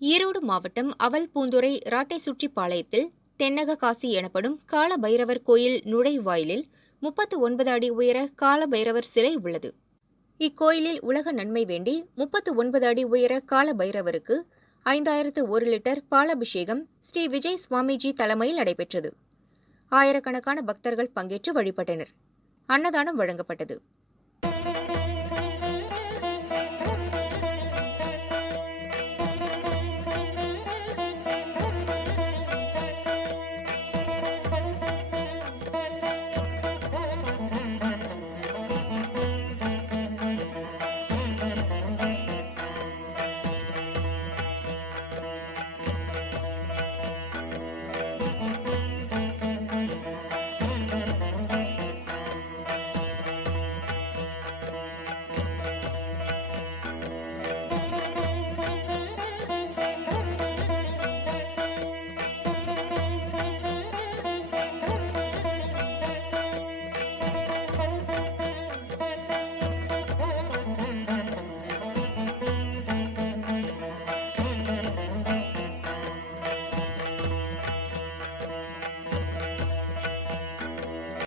ஈரோடு மாவட்டம் அவல்பூந்துறை ராட்டைசுற்றிப்பாளையத்தில் தென்னக காசி எனப்படும் கால பைரவர் கோயில் நுழைவாயிலில் 39 அடி உயர கால பைரவர் சிலை உள்ளது. இக்கோயிலில் உலக நன்மை வேண்டி 39 அடி உயர கால பைரவருக்கு 5001 லிட்டர் பாலாபிஷேகம் ஸ்ரீ விஜய் சுவாமிஜி தலைமையில் நடைபெற்றது. ஆயிரக்கணக்கான பக்தர்கள் பங்கேற்று வழிபட்டனர். அன்னதானம் வழங்கப்பட்டது.